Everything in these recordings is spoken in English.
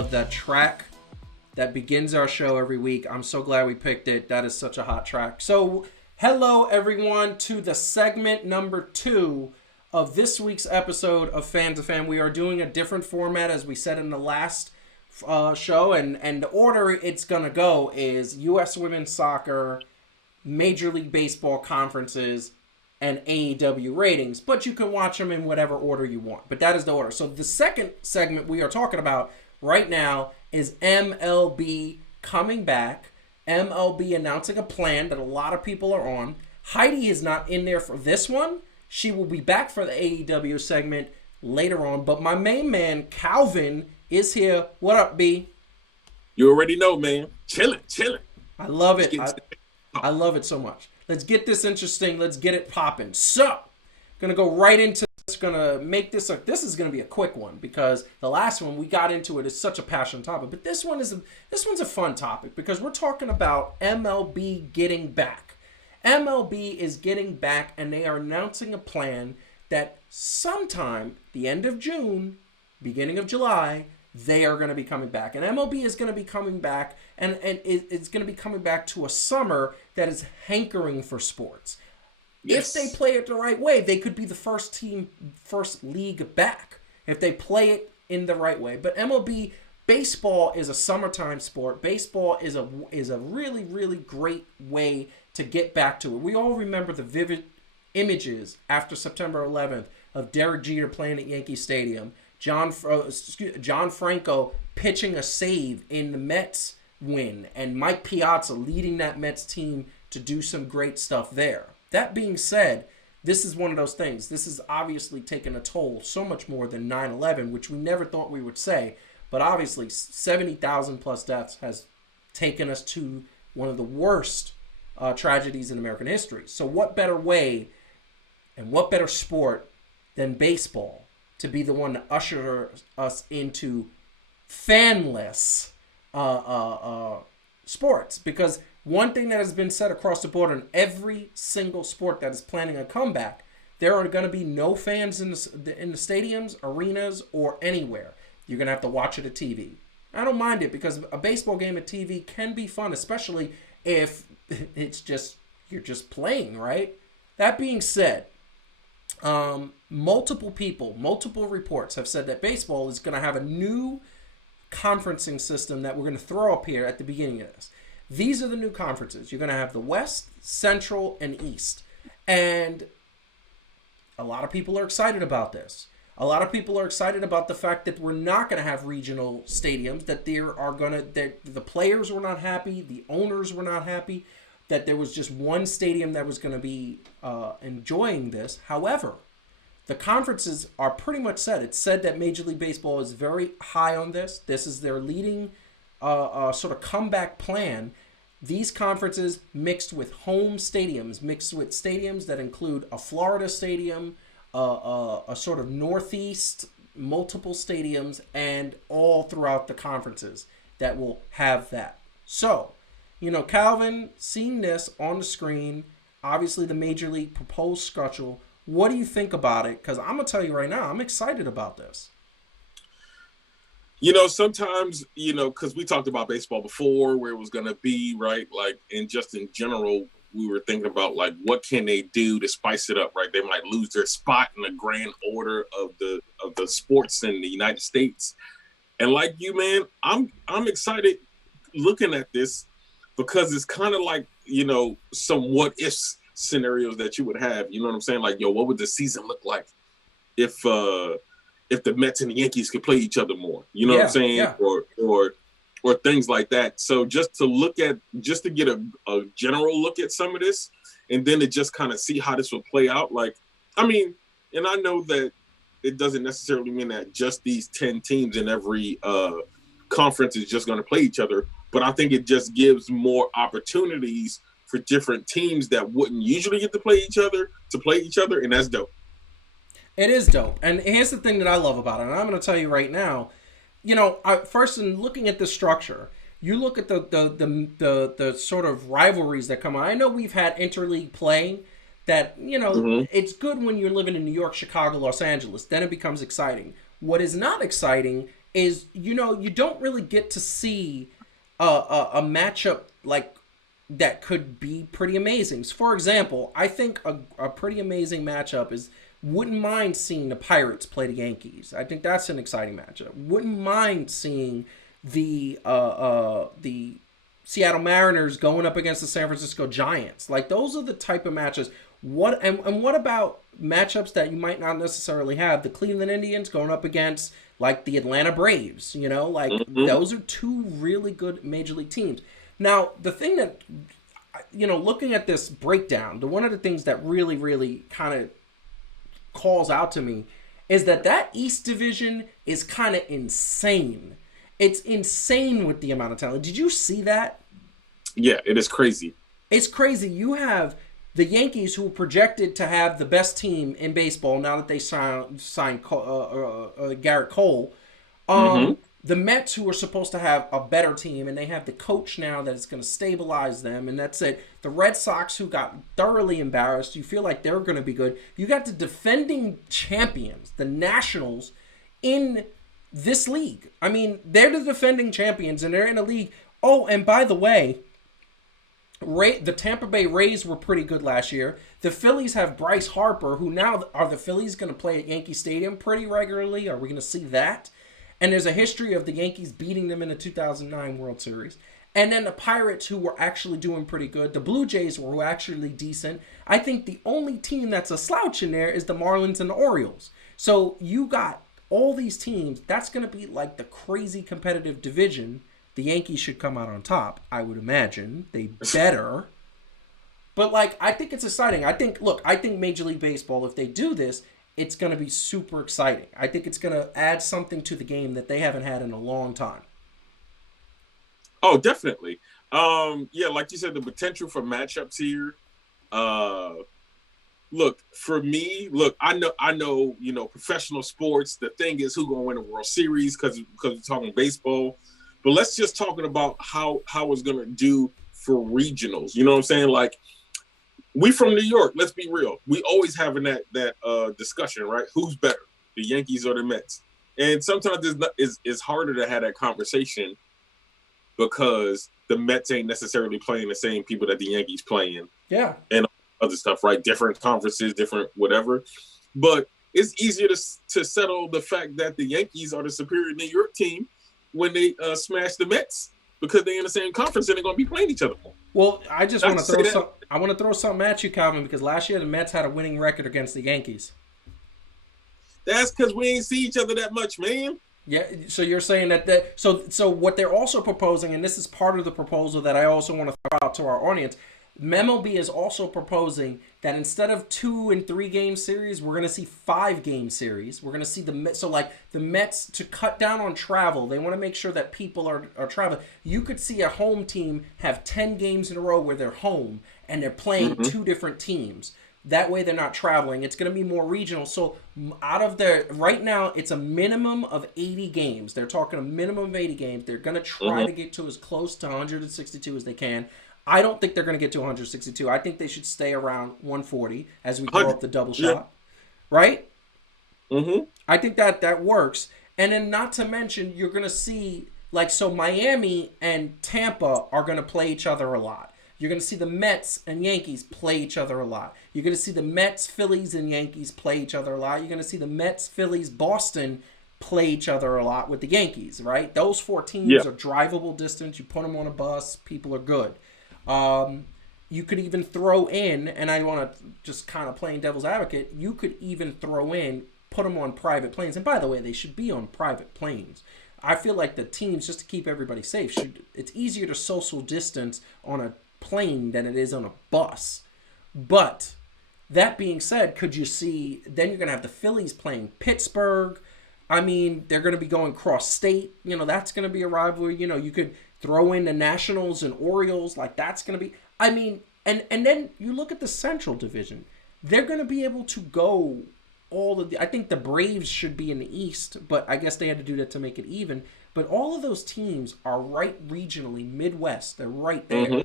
love that track that begins our show every week. I'm so glad we picked it. That is such a hot track. So, hello everyone to the segment number 2 of this week's episode of Fan to Fan. We are doing a different format as we said in the last show, and the order it's going to go is U.S. Women's Soccer, Major League Baseball conferences, and AEW ratings, but you can watch them in whatever order you want. But that is the order. So the second segment we are talking about right now is MLB Coming Back. MLB announcing a plan that a lot of people are on. Heidi is not in there for this one. She will be back for the AEW segment later on. But my main man, Calvin, is here. What up, B? You already know, man. Chilling. I love it. I love it so much. Let's get this interesting. Let's get it popping. So, gonna go right into this. Gonna make this this is gonna be a quick one because the last one we got into it is such a passionate topic, but this one's a fun topic because we're talking about MLB getting back. MLB is getting back, and they are announcing a plan that sometime the end of June, beginning of July, they are going to be coming back. And MLB is going to be coming back, and it's going to be coming back to a summer that is hankering for sports. Yes. If they play it the right way, they could be the first league back if they play it in the right way. But MLB, baseball is a summertime sport. Baseball is a really, really great way to get back to it. We all remember the vivid images after September 11th of Derek Jeter playing at Yankee Stadium. John Franco pitching a save in the Mets win, and Mike Piazza leading that Mets team to do some great stuff there. That being said, this is one of those things. This has obviously taken a toll, so much more than 9/11, which we never thought we would say, but obviously 70,000 plus deaths has taken us to one of the worst tragedies in American history. So what better way and what better sport than baseball to be the one to usher us into fanless sports? Because one thing that has been said across the board on every single sport that is planning a comeback, there are going to be no fans in the stadiums, arenas, or anywhere. You're going to have to watch it at TV. I don't mind it because a baseball game at TV can be fun, especially if you're just playing, right? That being said, multiple reports have said that baseball is going to have a new conferencing system that we're going to throw up here at the beginning of this. These are the new conferences. You're going to have the West, Central, and East. And a lot of people are excited about this. A lot of people are excited about the fact that we're not going to have regional stadiums, that the players were not happy, the owners were not happy, that there was just one stadium that was going to be enjoying this. However, the conferences are pretty much set. It's said that Major League Baseball is very high on this. This is their leading sort of comeback plan. These conferences mixed with home stadiums, mixed with stadiums that include a Florida stadium, a sort of Northeast, multiple stadiums, and all throughout the conferences that will have that. So, Calvin, seeing this on the screen, obviously the Major League proposed schedule, what do you think about it? Because I'm going to tell you right now, I'm excited about this. Sometimes, because we talked about baseball before, where it was going to be, right? Like, and just in general, we were thinking about, like, what can they do to spice it up, right? They might lose their spot in the grand order of the sports in the United States. And like you, man, I'm excited looking at this because it's kind of like, some what ifs scenarios that you would have. You know what I'm saying? Like, what would the season look like if the Mets and the Yankees could play each other more? You know what I'm saying? Yeah. Or things like that. So just to get a general look at some of this, and then to just kind of see how this will play out. Like, I mean, and I know that it doesn't necessarily mean that just these 10 teams in every conference is just going to play each other, but I think it just gives more opportunities for different teams that wouldn't usually get to play each other, and that's dope. It is dope. And here's the thing that I love about it, and I'm going to tell you right now, first in looking at the structure, you look at the sort of rivalries that come on. I know we've had interleague play that, it's good when you're living in New York, Chicago, Los Angeles. Then it becomes exciting. What is not exciting is, you don't really get to see a matchup like that could be pretty amazing. So for example, I think a pretty amazing matchup is, wouldn't mind seeing the Pirates play the Yankees. I think that's an exciting matchup. Wouldn't mind seeing the Seattle Mariners going up against the San Francisco Giants. Like, those are the type of matches. What about matchups that you might not necessarily have? The Cleveland Indians going up against like the Atlanta Braves. Those are two really good major league teams. Now, the thing that, looking at this breakdown, one of the things that really, really kind of calls out to me is that East Division is kind of insane. It's insane with the amount of talent. Did you see that? Yeah, it is crazy. It's crazy. You have the Yankees, who are projected to have the best team in baseball now that they signed Garrett Cole. The Mets, who are supposed to have a better team, and they have the coach now that is going to stabilize them, and that's it. The Red Sox, who got thoroughly embarrassed, you feel like they're going to be good. You got the defending champions, the Nationals, in this league. I mean, they're the defending champions, and they're in a league. Oh, and by the way, the Tampa Bay Rays were pretty good last year. The Phillies have Bryce Harper, who now, are the Phillies going to play at Yankee Stadium pretty regularly? Are we going to see that? And there's a history of the Yankees beating them in the 2009 World Series. And then the Pirates, who were actually doing pretty good. The Blue Jays were actually decent. I think the only team that's a slouch in there is the Marlins and the Orioles. So you got all these teams. That's going to be like the crazy competitive division. The Yankees should come out on top, I would imagine. They better. But, I think it's exciting. I think Major League Baseball, if they do this, it's going to be super exciting. I think it's going to add something to the game that they haven't had in a long time. Oh, definitely. Yeah, like you said, the potential for matchups here. Look, for me, I know, professional sports, the thing is who's going to win a World Series because we're talking baseball. But let's just talking about how it's going to do for regionals. You know what I'm saying? Like, we from New York, let's be real. We always having that discussion, right? Who's better, the Yankees or the Mets? And sometimes it's harder to have that conversation because the Mets ain't necessarily playing the same people that the Yankees playing. Yeah. And other stuff, right? Different conferences, different whatever. But it's easier to settle the fact that the Yankees are the superior New York team when they smash the Mets because they're in the same conference and they're going to be playing each other more. Well, I just want to throw something at you, Calvin, because last year the Mets had a winning record against the Yankees. That's because we ain't see each other that much, man. Yeah, so you're saying so what they're also proposing, and this is part of the proposal that I also want to throw out to our audience, MLB is also proposing that instead of 2 and 3 game series, we're going to see 5 game series. We're going to see the Mets, to cut down on travel. They want to make sure that people are traveling. You could see a home team have 10 games in a row where they're home and they're playing 2 different teams. That way they're not traveling. It's going to be more regional. So right now, it's a minimum of 80 games. They're talking a minimum of 80 games. They're going to try to get to as close to 162 as they can. I don't think they're going to get to 162. I think they should stay around 140 as we go up the double shot. Right? Mm-hmm. I think that works. And then not to mention, you're going to see, so Miami and Tampa are going to play each other a lot. You're going to see the Mets and Yankees play each other a lot. You're going to see the Mets, Phillies, and Yankees play each other a lot. You're going to see the Mets, Phillies, Boston play each other a lot with the Yankees, right? Those 4 teams are drivable distance. You put them on a bus, people are good. You could even throw in, and I want to just kind of playing devil's advocate, you could even throw in, put them on private planes. And by the way, they should be on private planes. I feel like the teams, just to keep everybody safe, it's easier to social distance on a plane than it is on a bus. But that being said, could you see, then you're going to have the Phillies playing Pittsburgh. I mean, they're going to be going cross-state. That's going to be a rivalry. You could throw in the Nationals and Orioles. That's going to be... I mean, and then you look at the Central Division. They're going to be able to go I think the Braves should be in the East, but I guess they had to do that to make it even. But all of those teams are right regionally, Midwest. They're right there.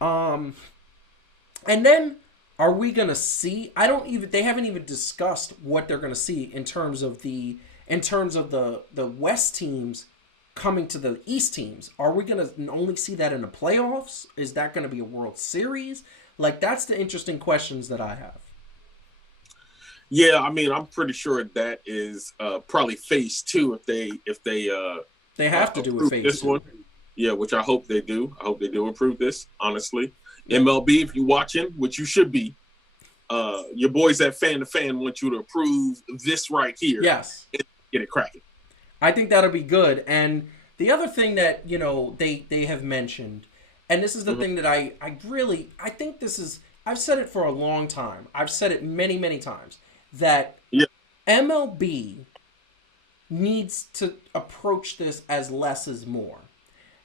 And then... are we going to see... they haven't even discussed what they're going to see in terms of the in terms of the West teams coming to the East teams? Are we going to only see that in the playoffs? Is that going to be a World Series? Like, that's the interesting questions that I have. Yeah, I mean, I'm pretty sure that is probably phase 2 if they have to do with phase this 2. one. Yeah, which I hope they do. I hope they do approve this, honestly. MLB, if you're watching, which you should be, your boys at Fan to Fan want you to approve this right here. Yes. And get it cracking. I think that'll be good. And the other thing that, they have mentioned, and this is the thing that I think this is, I've said it for a long time. I've said it many, many times, that MLB needs to approach this as less is more.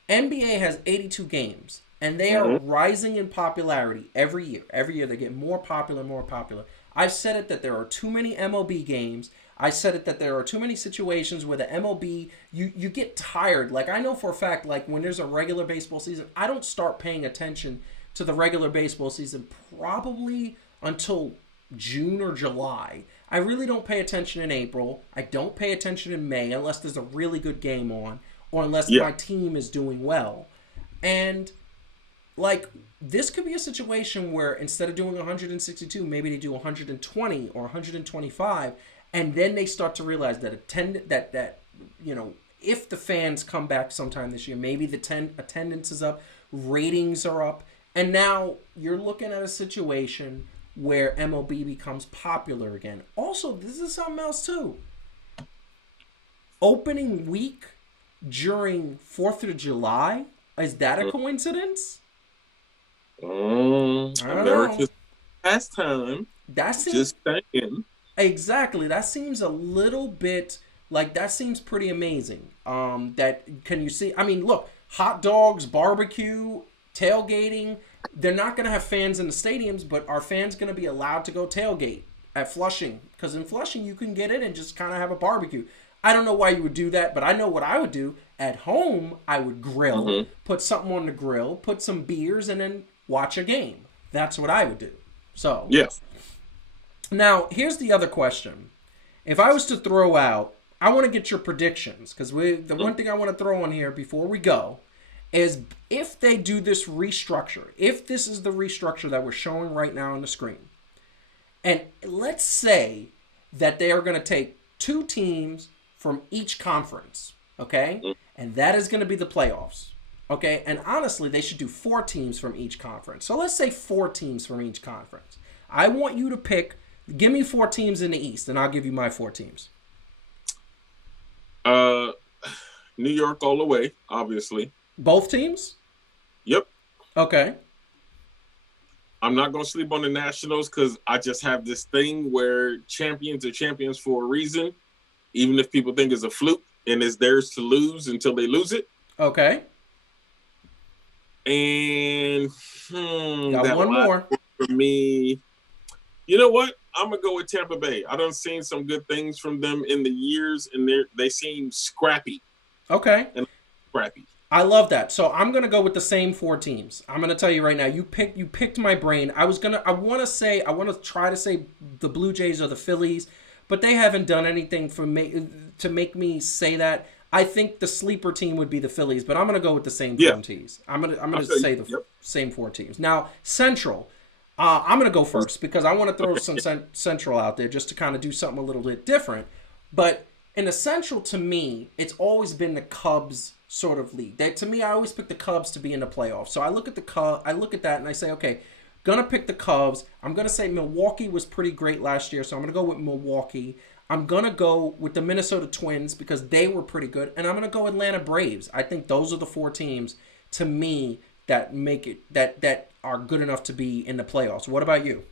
NBA has 82 games, and they are rising in popularity every year. Every year they get more popular and more popular. I've said it that there are too many MLB games. I said it that there are too many situations where the MLB, you get tired. Like, I know for a fact, like, when there's a regular baseball season, I don't start paying attention to the regular baseball season probably until June or July. I really don't pay attention in April. I don't pay attention in May unless there's a really good game on or unless my team is doing well. And, like, this could be a situation where instead of doing 162, maybe they do 120 or 125, and then they start to realize that if the fans come back sometime this year, maybe the attendance is up, ratings are up, and now you're looking at a situation where MLB becomes popular again. Also, this is something else too. Opening week during 4th of July, is that a coincidence? America's pastime. That's just saying. Exactly. That seems a little bit like, that seems pretty amazing. Can you see? I mean, look, hot dogs, barbecue, tailgating. They're not going to have fans in the stadiums, but are fans going to be allowed to go tailgate at Flushing? Because in Flushing, you can get in and just kind of have a barbecue. I don't know why you would do that, but I know what I would do. At home, I would grill, put something on the grill, put some beers, and then watch a game. That's what I would do. So, yes. Now, here's the other question. If I was to throw out, I want to get your predictions, because the one thing I want to throw on here before we go is, if they do this restructure, if this is the restructure that we're showing right now on the screen, and let's say that they are going to take 2 teams from each conference, okay? And that is going to be the playoffs, okay? And honestly, they should do 4 teams from each conference. So let's say 4 teams from each conference. I want you to pick, give me 4 teams in the East, and I'll give you my 4 teams. New York all the way, obviously. Both teams? Yep. Okay. I'm not going to sleep on the Nationals because I just have this thing where champions are champions for a reason, even if people think it's a fluke and it's theirs to lose until they lose it. Okay. And got one more for me. You know what? I'm gonna go with Tampa Bay. I done seen some good things from them in the years, and they seem scrappy. Okay. And scrappy. I love that. So I'm gonna go with the same 4 teams. I'm gonna tell you right now. You picked my brain. I want to try to say the Blue Jays or the Phillies, but they haven't done anything for me to make me say that. I think the sleeper team would be the Phillies, but I'm gonna go with the same 4 teams. I'm gonna say the same 4 teams. Now Central. I'm going to go first because I want to throw some Central out there just to kind of do something a little bit different. But in the Central, to me, it's always been the Cubs sort of league. To me, I always pick the Cubs to be in the playoffs. So I look at that and I say, okay, going to pick the Cubs. I'm going to say Milwaukee was pretty great last year, so I'm going to go with Milwaukee. I'm going to go with the Minnesota Twins because they were pretty good. And I'm going to go Atlanta Braves. I think those are the 4 teams, to me, that make it that are good enough to be in the playoffs. What about you?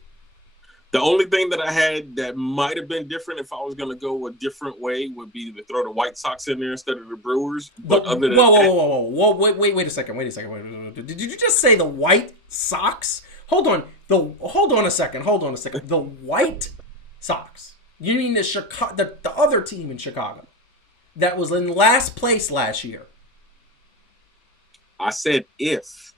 The only thing that I had that might have been different if I was going to go a different way would be to throw the White Sox in there instead of the Brewers. But other than whoa, wait a second. Did you just say the White Sox? Hold on a second. The White Sox. You mean the other team in Chicago that was in last place last year? I said if.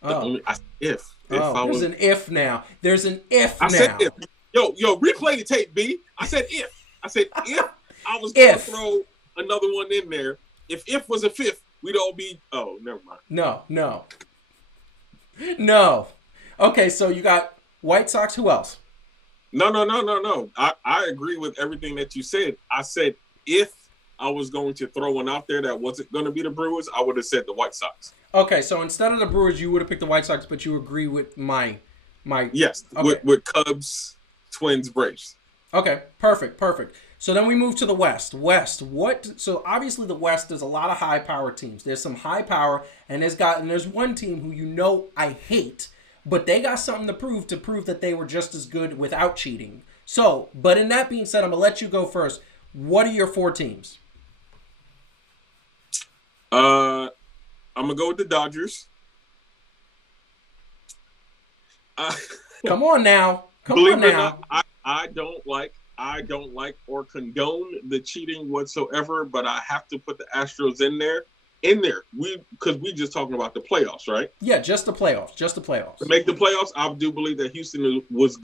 There's an if now. There's an if now. I said if. Yo, replay the tape, B. I said if. I said if I was going to throw another one in there. If was a fifth, we'd all be. Oh, never mind. No. Okay, so you got White Sox. Who else? No. I agree with everything that you said. I said if I was going to throw one out there that wasn't going to be the Brewers, I would have said the White Sox. Okay, so instead of the Brewers, you would have picked the White Sox, but you agree with my. Yes, okay. with Cubs, Twins, Braves. Okay, perfect. So then we move to the West. So obviously the West, there's a lot of high power teams. There's some high power, and there's one team who I hate, but they got something to prove that they were just as good without cheating. So, but in that being said, I'm gonna let you go first. What are your 4 teams? I'm gonna go with the Dodgers. Come on now. I don't like or condone the cheating whatsoever, but I have to put the Astros in there. Because we just talking about the playoffs, right? Yeah, just the playoffs. To make the playoffs, I do believe that Houston was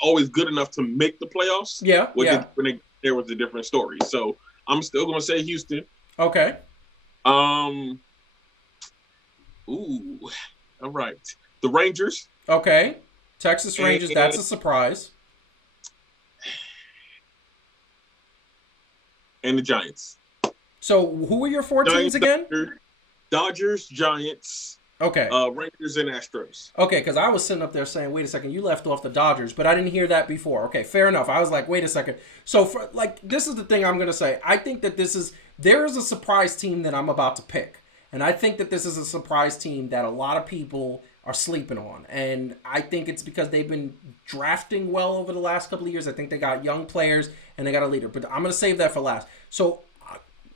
always good enough to make the playoffs. Yeah. When there was a different story. So I'm still gonna say Houston. Okay. All right. The Rangers. Okay. Texas Rangers, that's a surprise. And the Giants. So who are your 4 teams again? Dodgers, Giants. Okay. Rangers and Astros. Okay, because I was sitting up there saying, wait a second, you left off the Dodgers, but I didn't hear that before. Okay, fair enough. I was like, wait a second. So, this is the thing I'm going to say. I think that there is a surprise team that I'm about to pick. And I think that this is a surprise team that a lot of people are sleeping on. And I think it's because they've been drafting well over the last couple of years. I think they got young players and they got a leader. But I'm going to save that for last. So,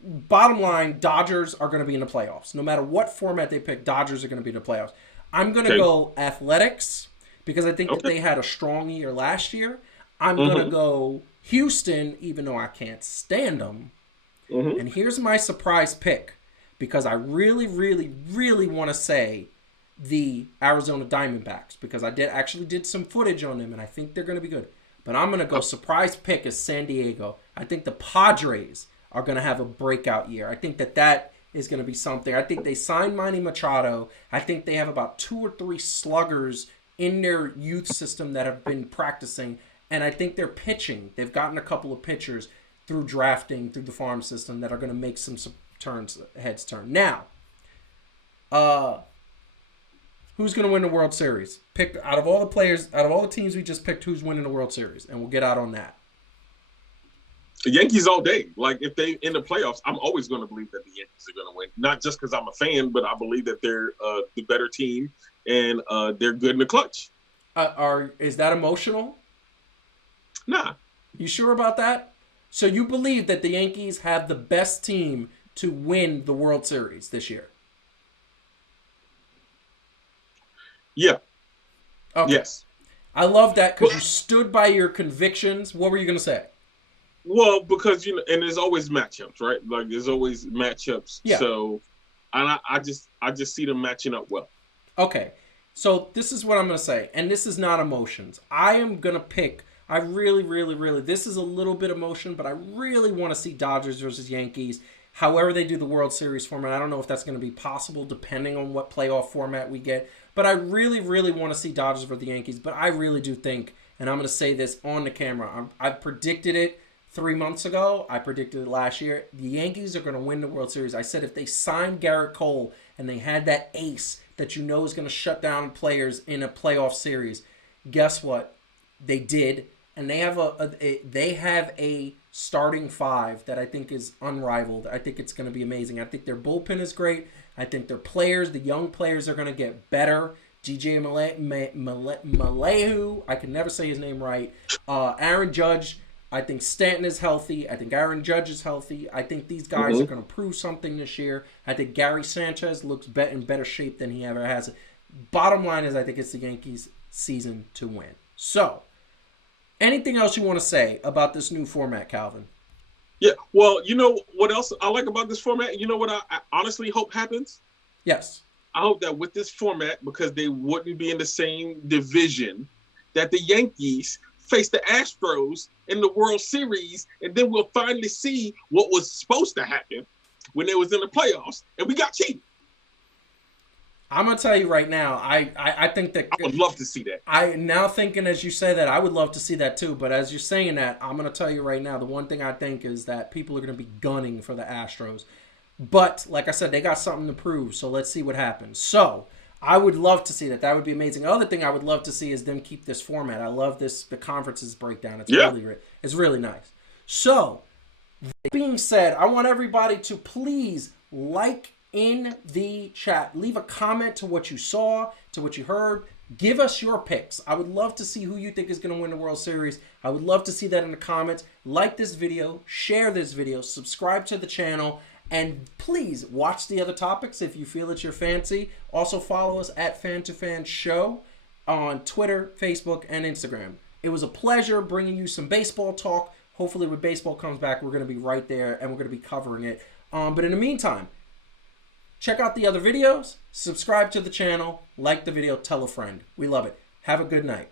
bottom line, Dodgers are going to be in the playoffs. No matter what format they pick, Dodgers are going to be in the playoffs. I'm going to go Athletics because I think that they had a strong year last year. I'm going to go Houston, even though I can't stand them. And here's my surprise pick because I really, really, really want to say the Arizona Diamondbacks because I did some footage on them and I think they're going to be good. But I'm going to go surprise pick is San Diego. I think the Padres are going to have a breakout year. I think that is going to be something. I think they signed Manny Machado. I think they have about 2 or 3 sluggers in their youth system that have been practicing. And I think they're pitching. They've gotten a couple of pitchers through drafting, through the farm system that are going to make some heads turn. Now, who's going to win the World Series? Pick out of all the teams we just picked, who's winning the World Series, and we'll get out on that. The Yankees all day. Like if they in the playoffs, I'm always going to believe that the Yankees are going to win. Not just because I'm a fan, but I believe that they're the better team and they're good in the clutch. Is that emotional? Nah. You sure about that? So you believe that the Yankees have the best team to win the World Series this year? Yeah. Okay. Yes. I love that because you stood by your convictions. What were you going to say? Well, because, and there's always matchups, right? Like there's always matchups. Yeah. So I just see them matching up well. Okay. So this is what I'm going to say. And this is not emotions. I am going to pick, I really, really, really, this is a little bit emotion, but I really want to see Dodgers versus Yankees. However they do the World Series format, I don't know if that's going to be possible depending on what playoff format we get. But I really, really want to see Dodgers versus the Yankees. But I really do think, and I'm going to say this on the camera, I've predicted it 3 months ago. I predicted it last year. The Yankees are going to win the World Series. I said if they signed Garrett Cole and they had that ace that is going to shut down players in a playoff series, guess what? They did. And they have a starting 5 that I think is unrivaled. I think it's going to be amazing. I think their bullpen is great. I think their players, the young players, are going to get better. DJ Malehu, I can never say his name right. Aaron Judge, I think Stanton is healthy. I think Aaron Judge is healthy. I think these guys are going to prove something this year. I think Gary Sanchez looks in better shape than he ever has. Bottom line is I think it's the Yankees' season to win. So, anything else you want to say about this new format, Calvin? Yeah, well, you know what else I like about this format? You know what I honestly hope happens? Yes. I hope that with this format, because they wouldn't be in the same division, that the Yankees face the Astros in the World Series, and then we'll finally see what was supposed to happen when they was in the playoffs, and we got cheated. I'm gonna tell you right now, I think that I would love to see that. I now thinking as you say that, I would love to see that too. But as you're saying that, I'm gonna tell you right now, the one thing I think is that people are gonna be gunning for the Astros. But like I said, they got something to prove, so let's see what happens. So I would love to see that. That would be amazing. The other thing I would love to see is them keep this format. I love the conferences breakdown. It's really nice. So that being said, I want everybody to please like in the chat. Leave a comment to what you saw, to what you heard. Give us your picks. I would love to see who you think is going to win the World Series. I would love to see that in the comments. Like this video, share this video, subscribe to the channel, and please watch the other topics if you feel it's your fancy. Also follow us at Fan2Fan Show on Twitter, Facebook, and Instagram. It was a pleasure bringing you some baseball talk. Hopefully when baseball comes back, we're going to be right there and we're going to be covering it. But in the meantime, check out the other videos, subscribe to the channel, like the video, tell a friend. We love it. Have a good night.